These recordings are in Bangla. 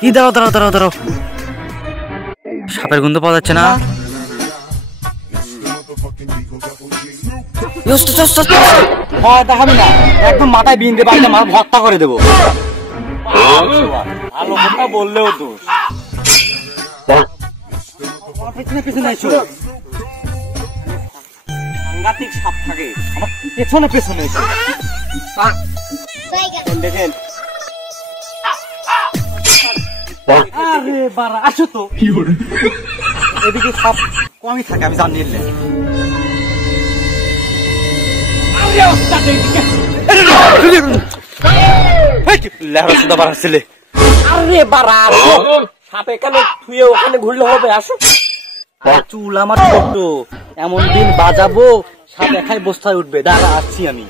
কি দাঁড়াও দাঁড়াও দাঁড়াও দাঁড়াও, সাপের গন্ধ পাওয়া যাচ্ছে না। দেখাবি না, একদম মাথায় বিন দিয়ে বাড়িতে মাথা ভর্তা করে দেবো। ভালো কথা বললেও দোষ। পেছনে পেছনে এসো, সাংঘাতিক সাপ থাকে আমার পেছনে পেছনে এসো। দেখেন আরে বাড়া আসো তো, এদিকে সাপ কমই থাকে আমি জানি। সাপ এখানে থুয়ে ওখানে ঘুরলে হবে, আসো। চুল আমার ছোট, এমন দিন বাজাবো সাপ একাই বস্তায় উঠবে। দাঁড়া আসছি আমি।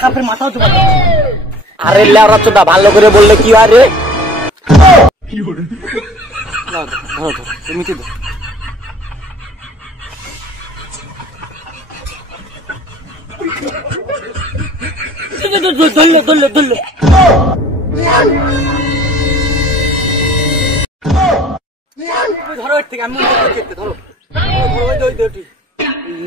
সাপের মাথাও তো আরে লেওরা চোদা, ভালো করে বললে কি হয় রে? তুমি কি ধরলে ধরলে ধরলে ধরো থেকে আমি ধরো।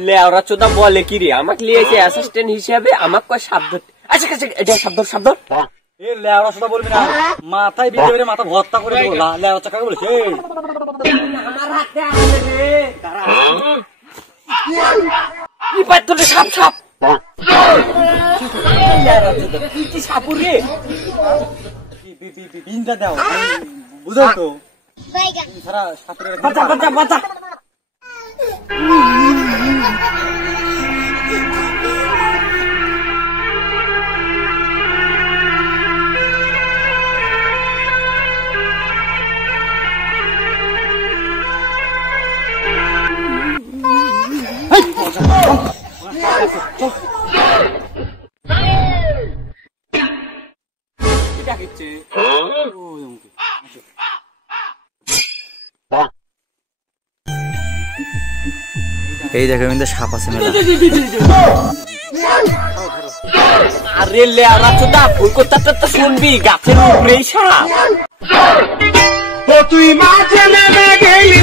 লেওরা চোদা বলে কি রে, আমাকে লিয়েছে অ্যাসিস্ট্যান্ট হিসেবে, আমাকে কয় সাপ ধরতে। আচ্ছা আচ্ছা এটা সাপ ধর, সাপ ধর। এ লেওরা চোদা বলবি না, মাথায় বিঁধে মেরে মাথা ভর্তা করে দেবো। লেওরা চাকা বলেছে আমার হাতে আসলে রে। কি পাই তোর সাপ সাপ কি সাপুর রে? বিনটা দাও, বুঝো তো সারা সাপুরের বাঁচা বাঁচা বাঁচা। এই দেখো কিন্তু সাপ আছে মেলা। আরে লেওরা চোদা ভুল করতে তো শুনবি, গাছের উপরেই সাপ। তুই মাঝে নেমে গেলি।